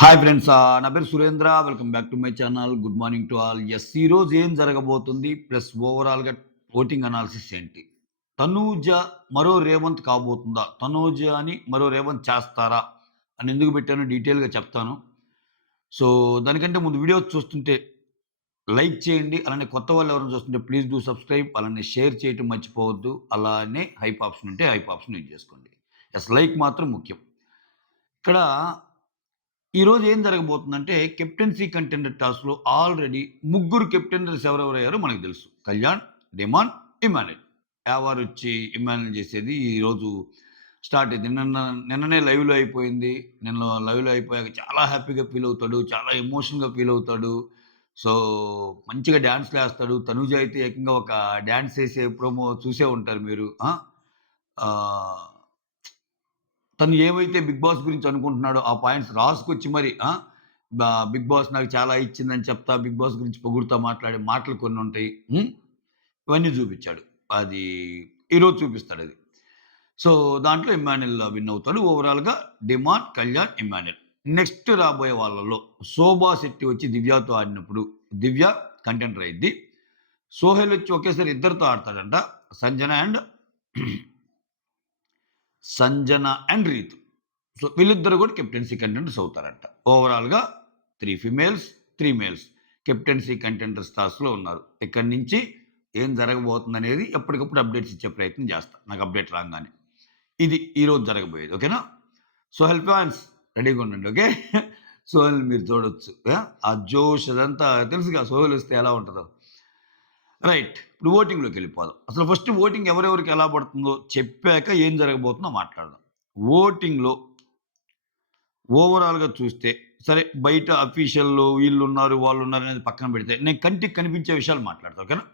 Hi friends. నా పేరు Surendra. Welcome back to my channel. Good morning to all. ఈరోజు ఏం జరగబోతుంది? ప్లస్ ఓవరాల్‌గా ఓటింగ్ అనాలిసిస్ ఏంటి? తనూజ మరో రేవంత్ కాబోతుందా? తనూజని మరో రేవంత్ చేస్తారా? అని ఎందుకు పెట్టానో డీటెయిల్‌గా చెప్తాను. సో, దానికంటే ముందు వీడియో చూస్తుంటే లైక్ చేయండి. అలానే కొత్త వాళ్ళు ఎవరైనా చూస్తుంటే ప్లీజ్ డూ సబ్స్క్రైబ్. అలానే షేర్ చేయటం మర్చిపోవద్దు. అలానే హైప్ ఆప్షన్ ఉంటే హైప్ ఆప్షన్ యూజ్ చేసుకోండి. లైక్ మాత్రం ముఖ్యం. ఇక్కడ ఈరోజు ఏం జరగబోతుందంటే కెప్టెన్సీ కంటెండర్ టాస్క్‌లో ఆల్రెడీ ముగ్గురు కెప్టెనర్స్ ఎవరెవరయ్యారో మనకు తెలుసు. కళ్యాణ్, డిమాండ్, ఇమ్మాన్యుల్. యావారొచ్చి ఇమ్మాన్యుల్ చేసేది ఈరోజు స్టార్ట్ అయింది. నిన్ననే లైవ్‌లో అయిపోయింది. నిన్న లైవ్‌లో అయిపోయాక చాలా హ్యాపీగా ఫీల్ అవుతాడు. చాలా ఎమోషనల్‌గా ఫీల్ అవుతాడు. సో, మంచిగా డాన్స్‌లేస్తాడు. తనూజ అయితే ఏకంగా ఒక డాన్స్ ఏసే ప్రోమో చూసే ఉంటారు మీరు. ఆహ్ తను ఏవైతే 'బిగ్ బాస్' గురించి అనుకుంటున్నాడో, ఆ పాయింట్స్ రాసుకొచ్చి మరి బ 'బిగ్ బాస్' నాకు చాలా ఇచ్చిందని చెప్తా, 'బిగ్ బాస్' గురించి పొగుడుతా మాట్లాడే మాటలు కొన్నుంటాయి. ఇవన్నీ చూపిచ్చాడు. అది ఈరోజు చూపిస్తాడది. సో, దాంట్లో ఇమ్మాన్యుల్ విన్ అవుతాడు. ఓవరాల్‌గా డిమాండ్, కళ్యాణ్, ఇమ్మాన్యుల్. నెక్స్ట్ రాబోయే వాళ్ళలో శోభా శెట్టి వచ్చి దివ్యతో ఆడినప్పుడు, దివ్య కంటెండర్ అయ్యిద్ది. సోహెల్ వచ్చి ఒకేసారి ఇద్దరితో ఆడతాడంట. Sanjana and Sanjana and Rithu. So, వీళ్ళిద్దరూ కూడా కెప్టెన్సీ కంటెండర్స్ అవుతారంట. ఓవరాల్‌గా 3 ఫీమేల్స్, 3 మేల్స్ కెప్టెన్సీ కంటెండర్స్ టాస్క్‌లో ఉన్నారు. ఇక్కడి నుంచి ఏం జరగబోతుందనేది ఎప్పటికప్పుడు అప్డేట్స్ ఇచ్చే ప్రయత్నం చేస్తా. నాకు అప్డేట్ రాంగానే. ఇది ఈరోజు జరగబోయేది. ఓకేనా? సోహెల్ ఫ్యాన్స్ రెడీగా ఉండండి. ఓకే. సోహెల్ మీరు చూడొచ్చు. ఆ జోష్ అదంతా తెలుసుగా సోహెల్ వస్తే ఎలా ఉంటదో. రైట్. ఇప్పుడు ఓటింగ్‌లోకెళ్ళిపోదాం. అసలు ఫస్ట్ ఓటింగ్ ఎవరెవరికి ఎలా పడుతుందో చెప్పాక ఏం జరగబోతుందో మాట్లాడదాం. ఓటింగ్‌లో ఓవరాల్‌గా చూస్తే సరే బయట అఫీషియల్‌లో వీళ్ళున్నారు, వాళ్ళున్నారు అనేది పక్కన పెడితే నేను కంటికి కనిపించే విషయాలు మాట్లాడతా. ఓకేనా?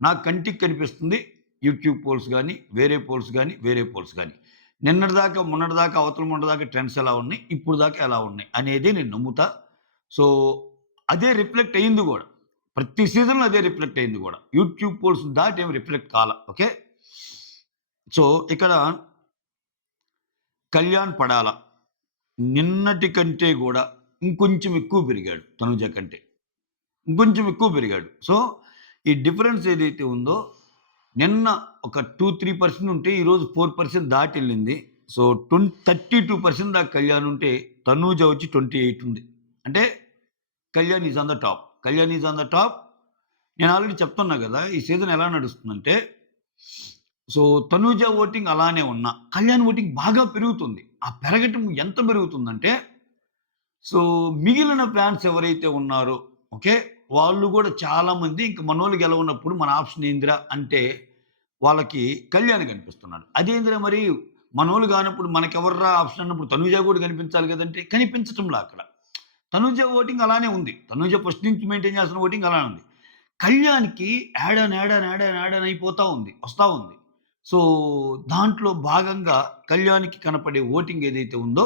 నాకు కంటికి కనిపిస్తుంది యూట్యూబ్ పోల్స్ గాని, వేరే పోల్స్ గాని, వేరే పోల్స్ గాని. నిన్నటిదాకా, మొన్నటిదాకా, అవతల మొన్నటిదాకా ట్రెండ్స్ ఎలా ఉన్నాయి, ఇప్పుడు దాకా ఎలా ఉన్నాయి అనేది నేను నమ్ముతా. సో, అదే రిఫ్లెక్ట్ అయింది గూడా. ప్రతి సీజన్‌లో అదే రిఫ్లెక్ట్ అయింది గూడా. యూట్యూబ్ పోల్స్ దాటి ఏమి రిఫ్లెక్ట్ కాల. ఓకే. సో, ఇక్కడ కళ్యాణ్ పడాల నిన్నటి కంటే గూడా ఇంకొంచెం ఎక్కువ పెరిగాడు తనుజ కంటే. ఇంకొంచెం ఎక్కువ పెరిగాడు. సో, ఈ డిఫరెన్స్ ఏదైతే ఉందో నిన్న ఒక 2, 3% ఉంటే ఈరోజు 4% దాటెళ్ళింది. సో, 32% దాకా కళ్యాణ్ ఉంటే తనూజ వచ్చి 28 ఉంది. అంటే Kalyan is on the top. Kalyan is on the top. నేను ఆల్రెడీ చెప్తున్నా గదా! ఈ సీజన్ ఎలా నడుస్తుందంటే సో, తనూజ ఓటింగ్ అలానే ఉన్నా, కళ్యాణ్ ఓటింగ్ బాగా పెరుగుతుంది. ఆ పెరగటం ఎంత పెరుగుతుందంటే సో, మిగిలిన ఫ్యాన్స్ ఎవరైతే ఉన్నారో ఓకే. వాళ్ళు గూడా చాలామంది ఇంక మనోళ్ళు గెలవనప్పుడు మన ఆప్షన్ ఏందిరా అంటే, వాళ్ళకి కళ్యాణ్ కనిపిస్తున్నాడు. అదేందిరా మరి మనోళ్ళు గానప్పుడు మనకెవర్రా ఆప్షన్ అన్నప్పుడు తనూజ గూడా కనిపించాలి గదంటే, కనిపించటంలా అక్కడ. తనూజ ఓటింగ్ అలానే ఉంది. తనూజ ఫస్ట్ నుంచి మెయింటైన్ చేస్తున్న ఓటింగ్ అలానే ఉంది. కళ్యాణ్‌కి add on, add on, add on, add on అయిపోతా ఉంది. వస్తా ఉంది. సో, దాంట్లో భాగంగా కళ్యాణ్‌కి కనపడే ఓటింగ్ ఏదైతే ఉందో,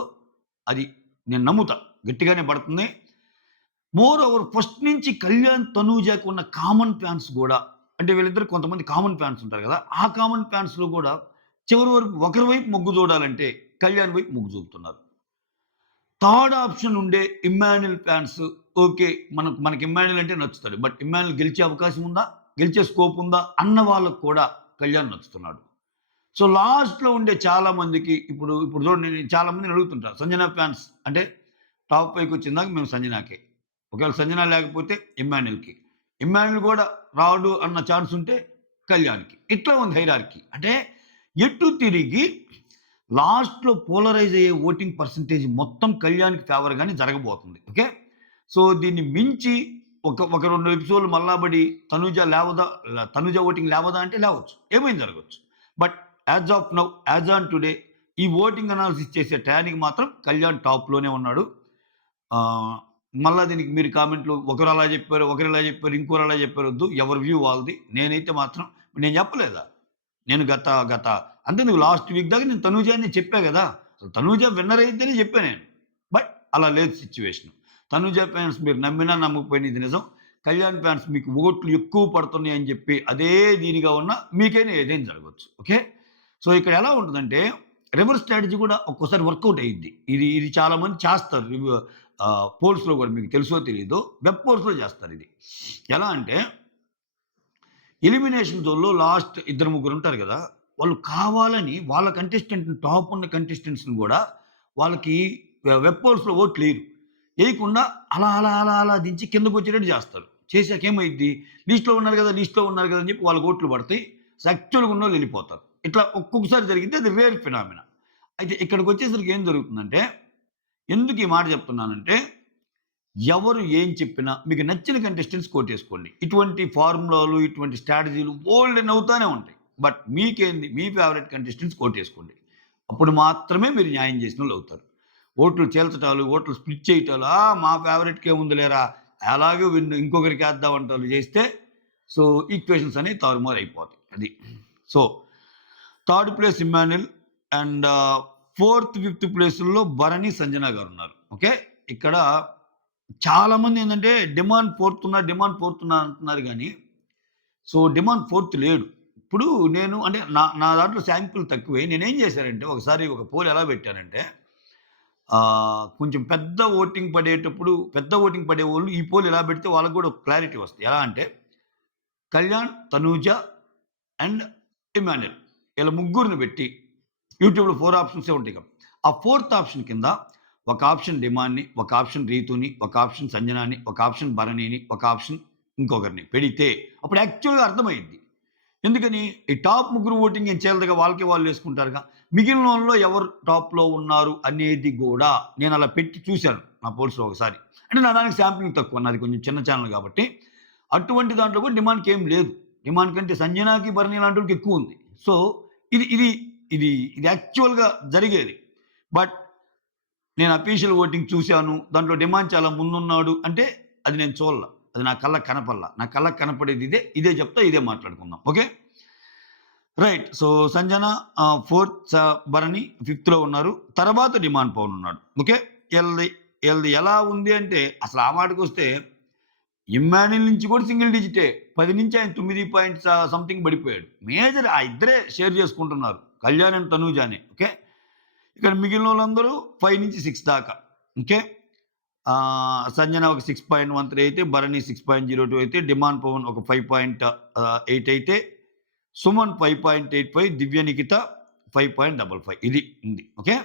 అది నేను నమ్ముతా. గట్టిగానే పడుతుంది. మోర్ ఓవర్ ఫస్ట్ నుంచి కళ్యాణ్, తనూజకి ఉన్న కామన్ ఫ్యాన్స్ గూడా అంటే వీళ్ళిద్దరు కొంతమంది కామన్ ఫ్యాన్స్ ఉంటారు గదా! ఆ కామన్ ఫ్యాన్స్‌లో గూడా చివరి వరకు ఒకరి వైపు మొగ్గు చూడాలంటే కళ్యాణ్ వైపు మొగ్గు చూపుతున్నారు. థర్డ్ ఆప్షన్ ఉండే ఇమ్మాన్యుల్ ఫ్యాన్స్ ఓకే. మనకి ఇమ్మాన్యుల్ అంటే నచ్చుతాడు. బట్ ఇమ్మాన్యుల్ గెలిచే అవకాశం ఉందా? గెలిచే స్కోప్ ఉందా? అన్న వాళ్ళకి కూడా కళ్యాణ్ నచ్చుతున్నాడు. సో, లాస్ట్‌లో ఉండే చాలా మందికి ఇప్పుడు చూడండి నేను చాలా మందిని అడుగుతుంటా. సంజన ఫ్యాన్స్ అంటే టాప్ 5 వచ్చిందాక మేము సంజనాకే. ఒకవేళ సంజన లేకపోతే ఇమ్మాన్యుల్‌కి. ఇమ్మాన్యుల్ కూడా రాడు అన్న ఛాన్స్ ఉంటే కళ్యాణ్‌కి. ఇట్లా ఉంది హైరార్కీ. అంటే ఎటు తిరిగి లాస్ట్‌లో పోలరైజ్ అయ్యే ఓటింగ్ పర్సెంటేజ్ మొత్తం కళ్యాణ్‌కి ఫేవర్‌గానే జరగబోతుంది. ఓకే. సో, దీన్ని మించి ఒక 2 ఎపిసోడ్‌లు మల్లా బడి తనూజ లేవదా? తనూజ ఓటింగ్ లేవదా అంటే లేవచ్చు. ఏమైనా జరగొచ్చు. But as of now, as on today ఈ ఓటింగ్ అనాలిసిస్ చేసే టయానికి మాత్రం కళ్యాణ్ టాప్‌లోనే ఉన్నాడు. ఆహ్, మళ్ళా దీనికి మీరు కామెంట్‌లు ఒకరు అలా చెప్పారు, ఒకరు ఇలా చెప్పారు, ఇంకోరు అలా చెప్పారు వద్దు. ఎవరి వ్యూ వాళ్ళది. నేనైతే మాత్రం నేను చెప్పలేదా? నేను గత గత అంతెందుకు లాస్ట్ వీక్ దాకా నేను తనూజ అని చెప్పా గదా! తనూజ విన్నర్ అయిద్దని చెప్పా నేను. బట్ అలా లేదు సిట్యుయేషన్. తనూజ ఫ్యాన్స్ మీరు నమ్మినా నమ్మకపోయినా ఇది నిజం. కళ్యాణ్ ఫ్యాన్స్ మీకు ఓట్లు ఎక్కువ పడుతున్నాయి అని చెప్పి అదే దీనిగా ఉన్న మీకైనా ఏదైనా జరగొచ్చు. ఓకే. సో, ఇక్కడ ఎలా ఉంటదంటే రివర్స్ స్ట్రాటజీ కూడా ఒక్కోసారి వర్కౌట్ అయ్యిద్ది. ఇది ఇది చాలా మంది చేస్తారు. పోల్స్‌లో కూడా మీకు తెలుసో తెలీదో వెబ్ పోల్స్‌లో చేస్తారు ఇది. ఎలా అంటే ఎలిమినేషన్ జోన్‌లో లాస్ట్ ఇద్దరు ముగ్గురు ఉంటారు గదా! వాళ్ళు కావాలని వాళ్ళ కంటెస్టెంట్‌ని టాప్ ఉన్న కంటెస్టెంట్స్‌ని గూడా వాళ్ళకి వెబ్ పోల్స్‌లో ఓట్లేయరు. ఏయకుండా అలా దించి కిందకొచ్చేటట్టు జేస్తారు. చేసాక ఏమైద్ది లిస్ట్‌లో ఉన్నారు గదా! అని జెప్పి వాళ్ళకి ఓట్లు పడతాయి. యాక్చువల్‌గా ఉన్నోళ్ళు ఎళ్ళిపోతారు. ఇట్లా ఒక్కొక్కసారి జరిగిద్ది. అది రేర్ ఫినామినా. అయితే ఇక్కడికొచ్చేసరికి ఏం జరుగుతుందంటే, ఎందుకు ఈ మాట చెప్తున్నానంటే, ఎవరు ఏం చెప్పినా మీకు నచ్చిన కంటెస్టెంట్స్ కోటేసుకోండి. ఇటువంటి ఫార్ములాలు, ఇటువంటి స్ట్రాటజీలు బోలెడన్ని అవుతానే ఉంటాయి. బట్ మీకేంది మీ ఫేవరెట్ కంటెస్టెంట్స్ కోటేసుకోండి. అప్పుడు మాత్రమే మీరు న్యాయం చేసినోళ్ళవుతారు. ఓట్లు చీల్చటాలు, ఓట్లు స్ప్లిట్ చేయటాలు, మా ఫేవరెట్‌కేముందిలేరా అలాగే ఇంకొకరికేద్దాం అంటాలు చేస్తే సో, ఈక్వేషన్స్ అనేవి తారుమారైపోతాయి. అది. So, third place Emmanuel and fourth, fifth ప్లేసుల్లో భరణి, సంజన గారున్నారు. ఓకే. ఇక్కడ చాలామంది ఏందంటే డిమాండ్ ఫోర్త్ ఉన్నా అంటున్నారు గానీ, సో, డిమాండ్ ఫోర్త్ లేడు. ఇప్పుడు నేను అంటే నా దాంట్లో శాంపిల్ తక్కువే. నేనేం చేశానంటే ఒకసారి ఒక పోల్ ఎలా పెట్టానంటే కొంచెం పెద్ద ఓటింగ్ పడేవోళ్ళు ఈ పోల్ ఎలా పెడితే వాళ్ళకి గూడా ఒక క్లారిటీ వస్తది. ఎలా అంటే కళ్యాణ్, తనూజ అండ్ ఇమ్మాన్యుల్ ఈళ్ళ ముగ్గురిని పెట్టి యూట్యూబ్‌లో 4 ఆప్షన్సే ఉంటాయిగా. ఆ ఫోర్త్ ఆప్షన్ కింద ఒక ఆప్షన్ డిమాండ్‌ని, ఒక ఆప్షన్ రీతుని, ఒక ఆప్షన్ సంజనాని, ఒక ఆప్షన్ భరణిని, ఒక ఆప్షన్ ఇంకొకరిని పెడితే అప్పుడు యాక్చువల్‌గా అర్థమైద్ది. ఎందుకని ఈ టాప్ ముగ్గురు ఓటింగ్ ఏం చేయలేదుగా వాళ్ళకి వాళ్ళు వేసుకుంటారుగా. మిగిలినోళ్ళలో ఎవరు టాప్‌లో ఉన్నారు అనేది గూడా నేనలా పెట్టి చూసాను నా పోల్స్‌లో ఒకసారి. అంటే నా దానికి శాంప్లింగ్ తక్కువ. నాది కొంచెం చిన్న ఛానెల్ గాబట్టి. అటువంటి దాంట్లో కూడా డిమాండ్‌కేం లేదు. డిమాండ్ కంటే సంజనాకి, భరణి లాంటోళ్ళకి ఎక్కువుంది. సో, ఇది ఇది ఇది ఇది యాక్చువల్‌గా జరిగేది. బట్ నేను అఫీషియల్ ఓటింగ్ చూసాను. దాంట్లో డిమాండ్ చాలా ముందున్నాడు అంటే అది నేను చూడల. అది నా కళ్ళకి కనపడల. నా కళ్ళకి కనపడేది ఇదే. ఇదే చెప్తా. ఇదే మాట్లాడుకుందాం. Okay. Right. So, Sanjana fourth, Bharani ఫిఫ్త్‌లో ఉన్నారు. తర్వాత డిమాండ్ పవన్ ఉన్నాడు. ఓకే. ఈళ్ళది ఎలా ఉంది అంటే అసలు ఆ మాటకొస్తే ఇమ్మాన్యుల్ నుంచి కూడా సింగిల్ డిజిటే. 10 నుంచి ఆయన 9 పాయింట్స్ సంథింగ్ పడిపోయాడు. మేజర్ ఆ ఇద్దరే షేర్ చేసుకుంటున్నారు. కళ్యాణ్ అండ్ తనూజానే. ఓకే. ఇక్కడ మిగిలినోళ్ళందరూ 5-6 దాకా. ఓకే. సంజన ఒక 6.13 అయితే, భరణి 6.02 అయితే, డిమాండ్ పవన్ ఒక 5.8 అయితే, సుమన్ 5.85, దివ్య నిఖిత 5.55 ఇది ఉంది. ఓకే.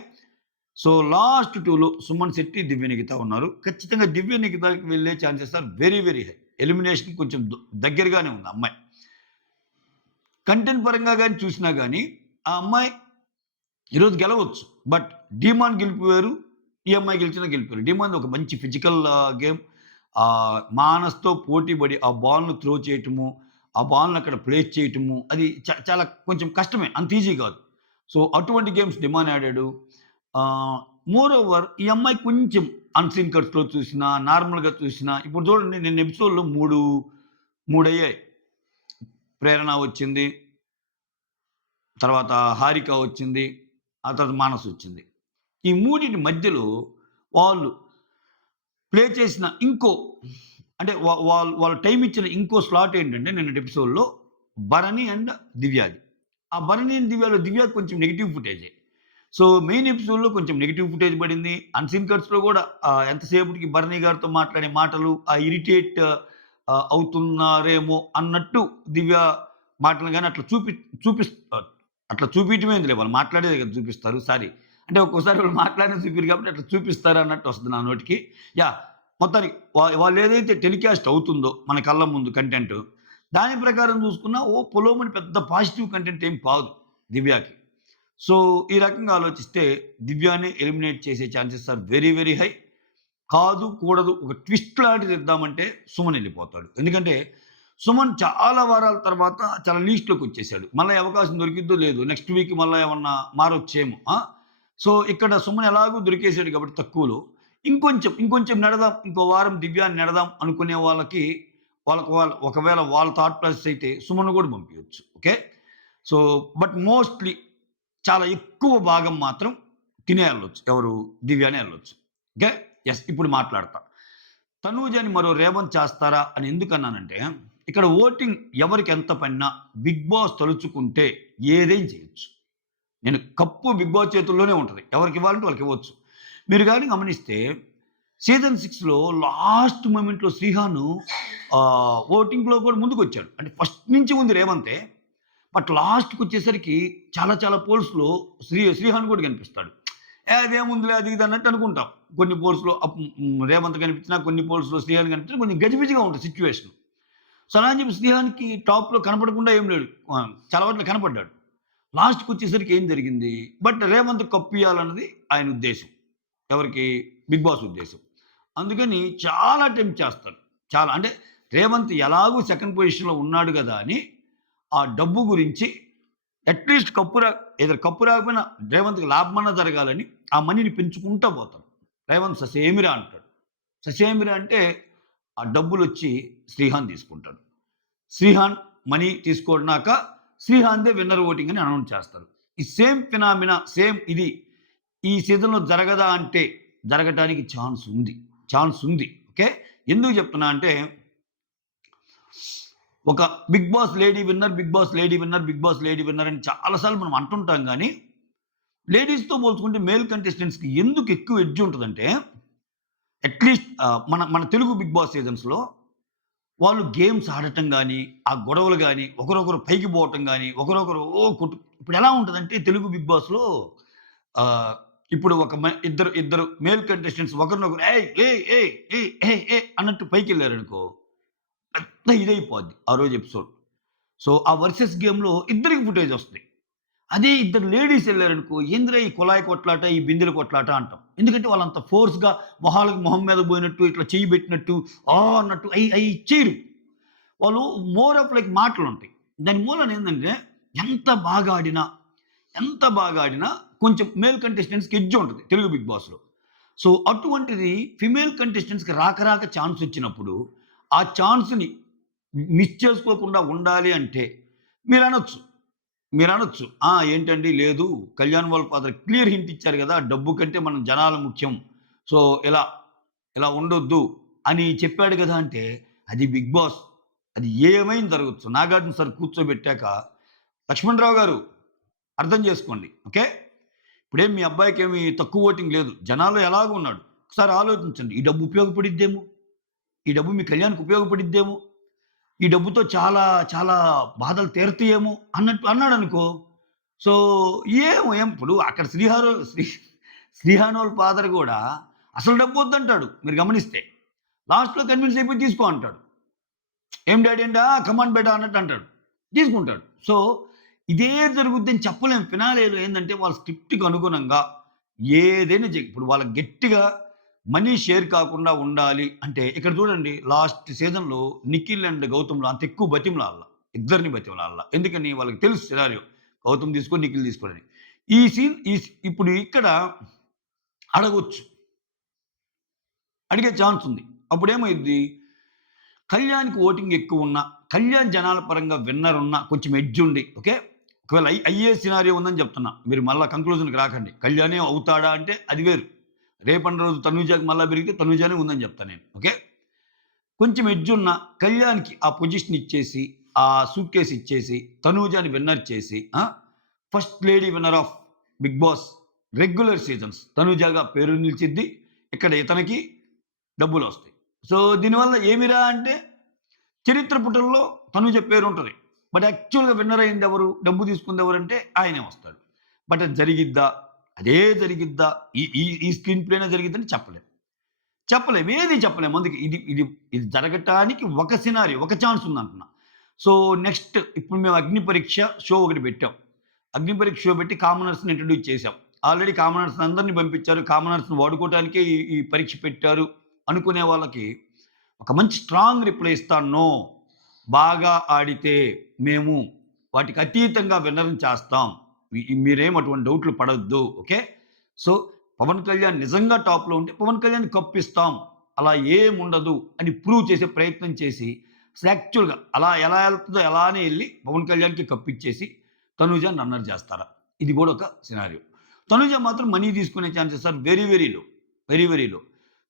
సో, లాస్ట్ 2లో సుమన్ శెట్టి, దివ్య నిఖిత ఉన్నారు. ఖచ్చితంగా దివ్య నిఖితకి వెళ్ళే chances are very, very high. Elimination కొంచెం దగ్గరగానే ఉంది ఆ అమ్మాయి. కంటెంట్ పరంగా గాని చూసినా గాని ఆ అమ్మాయి ఈరోజు గెలవచ్చు. బట్ డీమాన్ గెలిపోయారు. ఈ అమ్మాయి గెలిచినా గెలిపారు. డీమాన్ ఒక మంచి ఫిజికల్ గేమ్. మానస్‌తో పోటీ పడి ఆ బాల్‌ని త్రో చేయటము, ఆ బాల్‌ని అక్కడ ప్లేస్ చేయటము అది చాలా కొంచెం కష్టమే. అంత ఈజీ కాదు. సో, అటువంటి గేమ్స్ డిమాండ్ ఆడాడు. మోర్ ఓవర్ ఈ అమ్మాయి కొంచెం అన్‌సీన్ కట్స్‌లో చూసినా, నార్మల్‌గా చూసినా ఇప్పుడు చూడండి నిన్న ఎపిసోడ్‌లో 3 అయ్యాయి. ప్రేరణ వచ్చింది. తర్వాత హారిక వచ్చింది. ఆ తర్వాత మానస్ వచ్చింది. ఈ మూడిటి మధ్యలో వాళ్ళు ప్లే చేసిన ఇంకో అంటే వాళ్ళు టైమ్ ఇచ్చిన ఇంకో స్లాట్ ఏంటంటే నిన్నటి ఎపిసోడ్‌లో భరణి అండ్ దివ్యాది. ఆ భరణి అండ్ దివ్యకి కొంచెం నెగెటివ్ ఫుటేజే. సో, మెయిన్ ఎపిసోడ్‌లో కొంచెం నెగెటివ్ ఫుటేజ్ పడింది. అన్‌సీన్ కట్స్‌లో గూడా ఎంతసేపటికి భరణి గారితో మాట్లాడే మాటలు ఇరిటేట్ అవుతున్నారేమో అన్నట్టు దివ్య మాటలు గాని అట్లా అట్లా చూపియటమే ఉందిలే. వాళ్ళు మాట్లాడేదే కదా చూపిస్తారు. సారీ. అంటే ఒక్కోసారి వాళ్ళు మాట్లాడినది చూపియరు కాబట్టి అట్లా చూపిస్తారు అన్నట్టు వస్తది నా నోటికి. యాహ్! మొత్తానికి వాళ్ళేదైతే టెలికాస్ట్ అవుతుందో మన కళ్ళ ముందు కంటెంట్, దాని ప్రకారం చూసుకున్నా పొలోమని పెద్ద పాజిటివ్ కంటెంట్ ఏం కాదు దివ్యకి. సో, ఈ రకంగా ఆలోచిస్తే దివ్యాని ఎలిమినేట్ చేసే chances are very, very high. కాదు, కూడదు ఒక ట్విస్ట్ లాంటిది ఇద్దామంటే సుమన్ ఎళ్ళిపోతాడు. ఎందుకంటే సుమన్ చాలా వారాల తర్వాత చాలా లీస్ట్‌లోకొచ్చేసాడు. మళ్ళా అవకాశం దొరికిద్దో లేదో. నెక్స్ట్ వీక్ మళ్ళా ఏమన్నా మారొచ్చేమో. సో, ఇక్కడ సుమన్ ఎలాగో దొరికేసాడు కాబట్టి తక్కువలో ఇంకొంచెం నెడదాం. ఇంకో వారం దివ్యాని నెడదాం అనుకునే వాళ్ళకి ఒకవేళ వాళ్ళ థాట్ ప్రాసెస్ అయితే సుమన్‌ని కూడా పంపియొచ్చు. ఓకే. సో, బట్ మోస్ట్‌లీ చాలా ఎక్కువ భాగం మాత్రం తినే ఎళ్ళొచ్చు. ఎవరు? దివ్యానే ఎళ్ళొచ్చు. ఓకే. యెస్. ఇప్పుడు మాట్లాడతా. తనూజని మరో రేవంత్ చేస్తారా అని ఎందుకన్నానంటే, ఇక్కడ ఓటింగ్ ఎవరికి ఎంత పడినా బిగ్ బాస్ తలుచుకుంటే ఏదైనా చేయొచ్చు. కప్పు బిగ్ బాస్ చేతుల్లోనే ఉంటది. ఎవరికివ్వాలంటే వాళ్ళకివ్వచ్చు. మీరు గాని గమనిస్తే సీజన్ 6లో లాస్ట్ మొమెంట్‌లో శ్రీహాను ఓటింగ్‌లో కూడా ముందుకొచ్చాడు. అంటే ఫస్ట్ నుంచి ఉంది రేవంతే. బట్ లాస్ట్‌కొచ్చేసరికి చాలా చాలా పోల్స్‌లో శ్రీహాన్ కూడా కనిపిస్తాడు. అదేముందిలే అది ఇది అన్నట్టు అనుకుంటాం. కొన్ని పోల్స్‌లో రేవంత్ కనిపించినా, కొన్ని పోల్స్‌లో శ్రీహాన్ కనిపించినా కొంచెం గజిబిజిగా ఉంటది సిట్యుయేషన్. సో, అలా అని చెప్పి శ్రీహాన్‌కి టాప్‌లో కనపడకుండా ఏం లేడు. చాలా వాటిలో కనపడ్డాడు. లాస్ట్‌కొచ్చేసరికి ఏం జరిగింది? బట్ రేవంత్ కప్పియాలన్నది ఆయన ఉద్దేశ్యం. ఎవరికి? 'బిగ్ బాస్' ఉద్దేశ్యం. అందుకని చాలా అటెంప్ట్ చేస్తాడు. చాలా అంటే రేవంత్ ఎలాగో సెకండ్ పొజిషన్‌లో ఉన్నాడు గదా! అని ఆ డబ్బు గురించి అట్‌లీస్ట్ కప్పు రాకపోయినా రేవంత్‌కి లాభమన్నా జరగాలని ఆ మనీని పెంచుకుంటా పోతాడు. రేవంత్ ససేమిరా అంటాడు. ససేమిరా అంటే ఆ డబ్బులొచ్చి శ్రీహాన్ తీసుకుంటాడు. శ్రీహాన్ మనీ తీసుకున్నాక శ్రీహాన్‌దే విన్నర్ ఓటింగ్ అని అనౌన్స్ చేస్తారు. ఈ సేమ్ ఫినామినా ఇది ఈ సీజన్‌లో జరగదా అంటే జరగటానికి ఛాన్స్ ఉంది. ఛాన్స్ ఉంది. ఓకే. ఎందుకు చెప్తున్నా అంటే ఒక 'Bigg Boss' lady winner, 'Bigg Boss' lady winner, 'Bigg Boss' lady winner అని చాలా సార్లు మనం అంటుంటాం గానీ, లేడీస్‌తో పోల్చుకుంటే మేల్ కంటెస్టెంట్స్‌కి ఎందుకు ఎక్కువ ఎడ్జ్ ఉంటదంటే, అట్‌లీస్ట్ మన మన తెలుగు 'బిగ్ బాస్' సీజన్స్‌లో వాళ్ళు గేమ్స్ ఆడటం గానీ, ఆ గొడవలు గానీ, ఒకరొకరు పైకి పోవటం గానీ, ఒకరొకరు ఇప్పుడెలా ఉంటదంటే తెలుగు 'బిగ్ బాస్‌లో' ఆహ్, ఇప్పుడు ఒక ఇద్దరు మేల్ కంటెస్టెంట్స్ ఒకరినొకరు ఏయ్! ఏయ్! ఏయ్! ఏయ్! ఏయ్! ఏయ్! అన్నట్టు పైకెళ్లారనుకో, పెద్ద ఇదైపోద్ది ఆ రోజు ఎపిసోడ్. సో, ఆ వర్సెస్ గేమ్‌లో ఇద్దరికి ఫుటేజ్ వస్తది. అదే ఇద్దరు లేడీస్ ఎళ్లారనుకో, ఏందిరా ఈ కుళాయి కొట్లాట, ఈ బిందెల కొట్లాట అంటాం. ఎందుకంటే వాళ్ళంత ఫోర్స్‌గా మొహం మీద పోయినట్టు, ఇట్లా చెయ్యి పెట్టినట్టు, అన్నట్టు అయి చెయ్యరు. వాళ్ళు మోర్ ఆఫ్ లైక్ మాటలుంటాయి. దాని మూలాన ఏందంటే ఎంత బాగా ఆడినా కొంచెం మేల్ కంటెస్టెంట్స్‌కి ఎడ్జ్ ఉంటది తెలుగు 'బిగ్ బాస్‌లో'. సో, అటువంటిది ఫిమేల్ కంటెస్టెంట్స్‌కి రాక ఛాన్స్ వచ్చినప్పుడు, ఆ ఛాన్స్‌ని మిస్ చేసుకోకుండా ఉండాలి అంటే మీరనొచ్చు. మీరనొచ్చు. ఏంటండి లేదు కళ్యాణ్ వాళ్ళ ఫాదర్ క్లియర్ హింట్ ఇచ్చారు గదా! డబ్బు కంటే మనం జనాలు ముఖ్యం. సో, ఇలా, ఇలా ఉండొద్దు అని చెప్పాడు గదా! అంటే అది 'బిగ్ బాస్.' అది ఏమైనా జరగొచ్చు. 'నాగార్జున సార్' కూర్చోబెట్టాక, "లక్ష్మణరావు గారు అర్థం చేసుకోండి. ఓకే. ఇప్పుడేం మీ అబ్బాయికేమి తక్కువ ఓటింగ్ లేదు. జనాల్లో ఎలాగో ఉన్నాడు. ఒకసారి ఆలోచించండి. ఈ డబ్బు ఉపయోగపడిద్దేమో! ఈ డబ్బు మీ కళ్యాణ్‌కి ఉపయోగపడిద్దేమో! ఈ డబ్బుతో చాలా, చాలా బాధలు తీరతాయేమో అన్నట్టు అన్నాడనుకో. సో, ఇప్పుడు అక్కడ శ్రీహానోళ్ళ ఫాదర్ గూడా అసలు డబ్బొద్దంటాడు మీరు గమనిస్తే. లాస్ట్‌లో కన్విన్స్ అయిపోయి తీసుకో అంటాడు. ఏం డాడీ అంటే, కమాన్ బేటా అన్నట్టు అంటాడు. తీసుకుంటాడు. సో, ఇదే జరుగుద్దని చెప్పలేం. ఫినాలేలో ఏందంటే వాళ్ళ స్క్రిప్ట్‌కి అనుగుణంగా ఏదైనా ఇప్పుడు వాళ్ళకి గట్టిగా మనీ షేర్ కాకుండా ఉండాలి అంటే ఇక్కడ చూడండి లాస్ట్ సీజన్‌లో నిఖిల్ అండ్ గౌతమ్‌లో అంత ఎక్కువ బతిమలాడల. ఇద్దరిని బతిమలాడల. ఎందుకని వాళ్ళకి తెలుసు సినారియో. గౌతమ్ తీసుకో, నిఖిల్ తీసుకోడని. ఈ సీన్ ఇప్పుడు ఇక్కడ అడగొచ్చు. అడిగే ఛాన్స్ ఉంది. అప్పుడేమైద్ది కళ్యాణ్‌కి ఓటింగ్ ఎక్కువున్నా, కళ్యాణ్ జనాల పరంగా విన్నర్ ఉన్నా, కొంచెం ఎడ్జ్ ఉండి ఓకే. ఒకవేళ అయ్యే సినారియో ఉందని చెప్తున్నా. మీరు మళ్ళా కంక్లూజన్‌కి రాకండి. కళ్యాణే అవుతాడా అంటే అది వేరు. రేపటి రోజు తనూజాకి మళ్ళా పెరిగితే తనూజానే ఉందని చెప్తా నేను. ఓకే. కొంచెం ఎడ్జ్ ఉన్న కళ్యాణ్‌కి ఆ పొజిషన్ ఇచ్చేసి, ఆ సూట్‌కేస్ ఇచ్చేసి, తనూజాని విన్నర్ చేసి first lady winner of 'Bigg Boss' regular seasons తనూజాగా పేరు నిలిచిద్ది. ఇక్కడ ఇతనికి డబ్బులొస్తాయి. సో, దీనివల్ల ఏమిరా అంటే చరిత్ర పుటల్లో తనూజ పేరుంటది. బట్ యాక్చువల్‌గా విన్నర్ అయిందెవరు? డబ్బు తీసుకుందెవరంటే ఆయనే వస్తాడు. బట్ అది జరిగిద్దా? అదే జరిగిద్దా? ఈ ఈ ఈ స్క్రీన్ ప్లేనే జరిగిద్దని చెప్పలేం. ఏది చెప్పలేం. అందుకే ఇది జరగటానికి ఒక సినారియో, ఒక ఛాన్స్ ఉందంటున్నా. సో, నెక్స్ట్ ఇప్పుడు మేము 'అగ్ని పరీక్ష' షో ఒకటి పెట్టాం. 'అగ్ని పరీక్ష' షో పెట్టి కామనర్స్‌ని ఇంట్రొడ్యూస్ చేశాం. ఆల్రెడీ కామనర్స్ అందరిని పంపించారు. కామనర్స్‌ని వాడుకోవటానికే ఈ ఈ పరీక్ష పెట్టారు అనుకునే వాళ్ళకి ఒక మంచి స్ట్రాంగ్ రిప్లై ఇస్తాను. నో. బాగా ఆడితే మేము వాటికి అతీతంగా విన్నర్‌ని చేస్తాం. మీరేం అటువంటి డౌట్‌లు పడొద్దు. ఓకే. సో, పవన్ కళ్యాణ్ నిజంగా టాప్‌లో ఉంటే పవన్ కళ్యాణ్‌కి కప్పిస్తాం. అలా ఏముండదు అని ప్రూవ్ చేసే ప్రయత్నం చేసి అసలు యాక్చువల్‌గా అలా ఎలా ఎళ్తదో అలానే ఎళ్లి పవన్ కళ్యాణ్‌కి కప్పిచ్చేసి తనూజాని రన్నర్ చేస్తారా? ఇది గూడా ఒక సినారియో. తనూజ మాత్రం మనీ తీసుకునే chances are very, very low. Very, very low.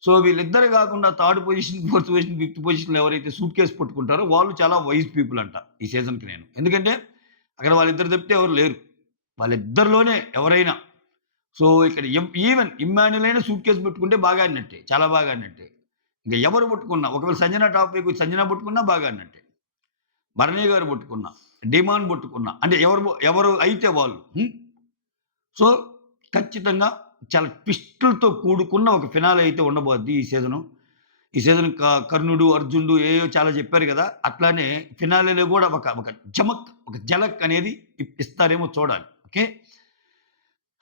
So, వీళ్ళిద్దరు గాకుండా third position, fourth position, fifth పొజిషన్‌లో ఎవరైతే సూట్‌కేస్ పట్టుకుంటారో వాళ్ళు చాలా వైస్ పీపుల్ అంట ఈ సీజన్‌కి నేను. ఎందుకంటే అక్కడ వాళ్ళిద్దరు తప్పితే ఎవరు లేరు. వాళ్ళిద్దరిలోనే ఎవరైనా సో, ఇక్కడ ఈవెన్ ఇమ్మాన్యుల్ అయినా సూట్ కేస్ పెట్టుకుంటే బాగా ఆడినట్టే. చాలా బాగా ఆడినట్టే. ఇంక ఎవరు పట్టుకున్నా ఒకవేళ సంజన టాప్ ఫైవ్‌కి సంజన పట్టుకున్నా బాగా ఆడినట్టే. భరణి గారు పట్టుకున్నా, డిమాండ్ పట్టుకున్నా అంటే ఎవరు అయితే వాళ్ళు. సో, ఖచ్చితంగా చాలా ట్విస్టులతో కూడుకున్న ఒక ఫినాలే అయితే ఉండబోద్ది ఈ సీజను. ఈ సీజన్ కర్ణుడు, అర్జునుడు ఏయో చాలా చెప్పారు గదా! అట్లానే ఫినాలేలో గూడా ఒక ఒక ఒక ఝలక్ అనేది ఇస్తారేమో చూడాలి. ఓకే.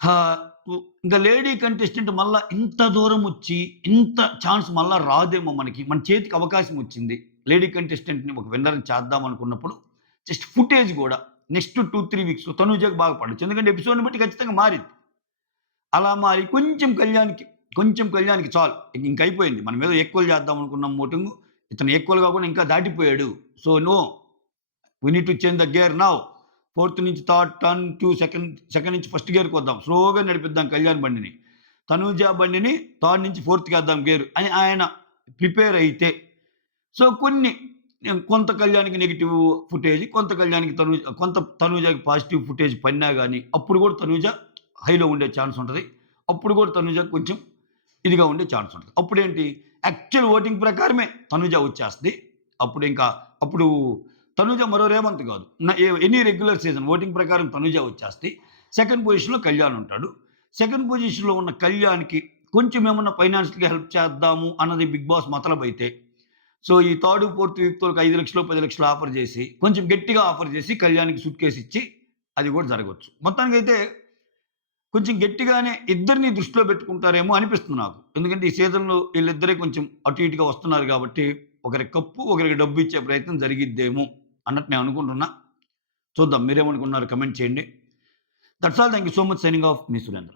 ఆహ్, ఇంక లేడీ కంటెస్టెంట్ మళ్ళా ఇంత దూరమొచ్చి, ఇంత ఛాన్స్ మళ్ళా రాదేమో మనకి. మన చేతికి అవకాశం వచ్చింది. లేడీ కంటెస్టెంట్‌ని ఒక విన్నర్‌ని చేద్దాం అనుకున్నప్పుడు, జస్ట్ ఫుటేజ్ గూడా నెక్స్ట్ 2, 3 వీక్స్‌లో తనూజకి బాగా పడొచ్చు. ఎందుకంటే ఎపిసోడ్‌ని బట్టి ఖచ్చితంగా మారిద్ది. అలా మారి కొంచెం కళ్యాణ్‌కి చాలు. ఇంకయిపోయింది. మనం ఏదో ఈక్వల్ చేద్దాం అనుకున్నాం ఓటింగు. ఇతను ఈక్వల్ కాకుండా ఇంకా దాటిపోయాడు. So, no. We need to change the gear now. Fourth నుంచి థర్డ్ టర్న్ టు సెకండ్ నుంచి ఫస్ట్ గేర్‌కొద్దాం. స్లోగా నడిపిద్దాం కళ్యాణ్ బండిని. తనూజ బండిని థర్డ్ నుంచి ఫోర్త్‌కేద్దాం గేరు అని ఆయన ప్రిపేర్ అయితే, సో, కొంత కళ్యాణ్‌కి నెగెటివ్ ఫుటేజ్, కొంత తనూజకి పాజిటివ్ ఫుటేజ్ పడినా గాని, అప్పుడు కూడా తనూజ హైలో ఉండే ఛాన్స్ ఉంటది. అప్పుడు కూడా తనూజ కొంచెం ఇదిగా ఉండే ఛాన్స్ ఉంటది. అప్పుడేంటి యాక్చువల్ ఓటింగ్ ప్రకారమే తనూజ వచ్చేస్తది. అప్పుడు తనూజ మరో రేవంత్ కాదు. ఎనీ రెగ్యులర్ సీజన్ ఓటింగ్ ప్రకారం తనూజ వచ్చేస్తది. సెకండ్ పొజిషన్‌లో కళ్యాణ్ ఉంటాడు. సెకండ్ పొజిషన్‌లో ఉన్న కళ్యాణ్‌కి కొంచెం ఏమన్నా ఫైనాన్షియల్‌గా హెల్ప్ చేద్దాము అన్నది బిగ్ బాస్ మతలబైతే, సో, ఈ థర్డ్, ఫోర్త్ వీక్‌తోకి 5,00,000 10,00,000 ఆఫర్ చేసి, కొంచెం గట్టిగా ఆఫర్ చేసి కళ్యాణ్‌కి సూట్‌కేస్ ఇచ్చి అది కూడా జరగొచ్చు. మొత్తానికైతే కొంచెం గట్టిగానే ఇద్దరిని దృష్టిలో పెట్టుకుంటారేమో అనిపిస్తుంది నాకు. ఎందుకంటే ఈ సీజన్‌లో ఈళ్ళిద్దరే కొంచెం అటు ఇటుగా వస్తున్నారు కాబట్టి, ఒకరికి కప్పు, ఒకరికి డబ్బు ఇచ్చే ప్రయత్నం జరిగిద్దేమో అన్నట్టు నేను అనుకుంటున్నా. చూద్దాం మీరేమనుకున్నారు కమెంట్ చేయండి. That's all. Thank you so much. Signing off me Surendra.